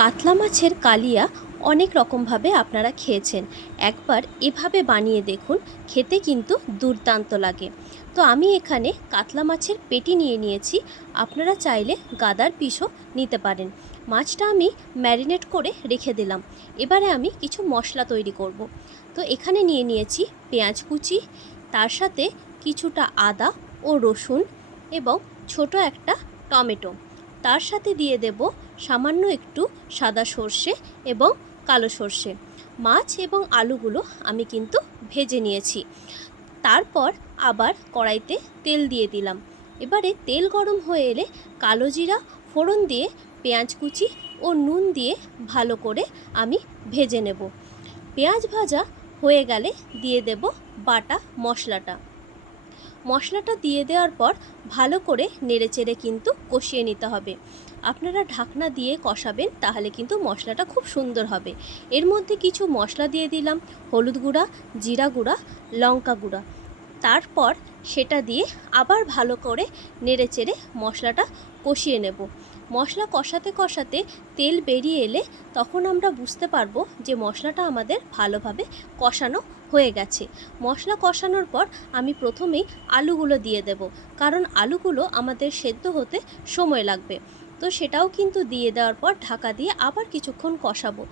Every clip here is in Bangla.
কাতলা মাছের কালিয়া অনেক রকমভাবে আপনারা খেয়েছেন। একবার এভাবে বানিয়ে দেখুন, খেতে কিন্তু দুর্দান্ত লাগে। তো আমি এখানে কাতলা মাছের পেটি নিয়ে নিয়েছি, আপনারা চাইলে গাদার পিসও নিতে পারেন। মাছটা আমি ম্যারিনেট করে রেখে দিলাম। এবারে আমি কিছু মশলা তৈরি করব। তো এখানে নিয়ে নিয়েছি পেঁয়াজ কুচি, তার সাথে কিছুটা আদা ও রসুন এবং ছোট একটা টমেটো। তার সাথে দিয়ে দেব সামান্য একটু সাদা সর্ষে এবং কালো সর্ষে। মাছ এবং আলুগুলো আমি কিন্তু ভেজে নিয়েছি। তারপর আবার কড়াইতে তেল দিয়ে দিলাম। এবারে তেল গরম হয়ে এলে কালো জিরা ফোড়ন দিয়ে পেঁয়াজ কুচি ও নুন দিয়ে ভালো করে আমি ভেজে নেব। পেঁয়াজ ভাজা হয়ে গেলে দিয়ে দেব বাটা মশলাটা দিয়ে দেওয়ার পর ভালো করে নেড়েচেড়ে কিন্তু কষিয়ে নিতে হবে। আপনারা ঢাকনা দিয়ে কষাবেন, তাহলে কিন্তু মশলাটা খুব সুন্দর হবে। এর মধ্যে কিছু মশলা দিয়ে দিলাম, হলুদ গুঁড়া, জিরা গুঁড়া, লঙ্কা গুঁড়া। তারপর সেটা দিয়ে আবার ভালো করে নেড়েচেড়ে মশলাটা কষিয়ে নেব। মশলা কষাতে কষাতে তেল বেরিয়ে এলে তখন আমরা বুঝতে পারবো যে মশলাটা আমাদের ভালোভাবে কষানো হয়ে গেছে। মশলা কষানোর পর আমি প্রথমেই আলুগুলো দিয়ে দেব, কারণ আলুগুলো আমাদের সেদ্ধ হতে সময় লাগবে। তো সেটাও কিন্তু দিয়ে দেওয়ার পর ঢাকা দিয়ে আবার কিছুক্ষণ কষাবো।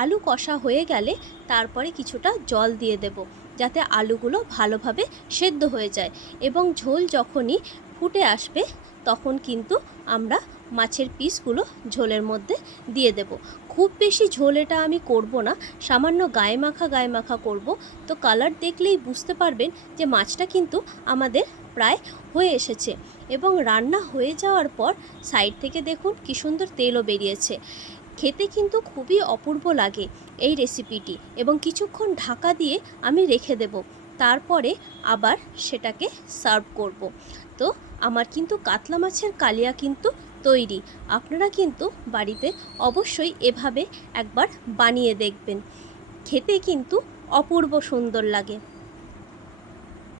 আলু কষা হয়ে গেলে তারপরে কিছুটা জল দিয়ে দেব, যাতে আলুগুলো ভালোভাবে সেদ্ধ হয়ে যায়। এবং ঝোল যখনই ফুটে আসবে তখন কিন্তু আমরা মাছের পিসগুলো ঝোলের মধ্যে দিয়ে দেব। খুব বেশি ঝোল এটা আমি করব না, সামান্য গায়ে মাখা করব। তো কালার দেখলেই বুঝতে পারবেন যে মাছটা কিন্তু আমাদের প্রায় হয়ে এসেছে। এবং রান্না হয়ে যাওয়ার পর সাইড থেকে দেখুন কি সুন্দর তেলও বেরিয়েছে। খেতে কিন্তু খুবই অপূর্ব লাগে এই রেসিপিটি। এবং কিছুক্ষণ ঢাকা দিয়ে আমি রেখে দেব, তারপরে আবার সেটাকে সার্ভ করব। তো আমার কিন্তু কাতলা মাছের কালিয়া কিন্তু তৈরি। আপনারা কিন্তু বাড়িতে অবশ্যই এভাবে একবার বানিয়ে দেখবেন, খেতে কিন্তু অপূর্ব সুন্দর লাগে।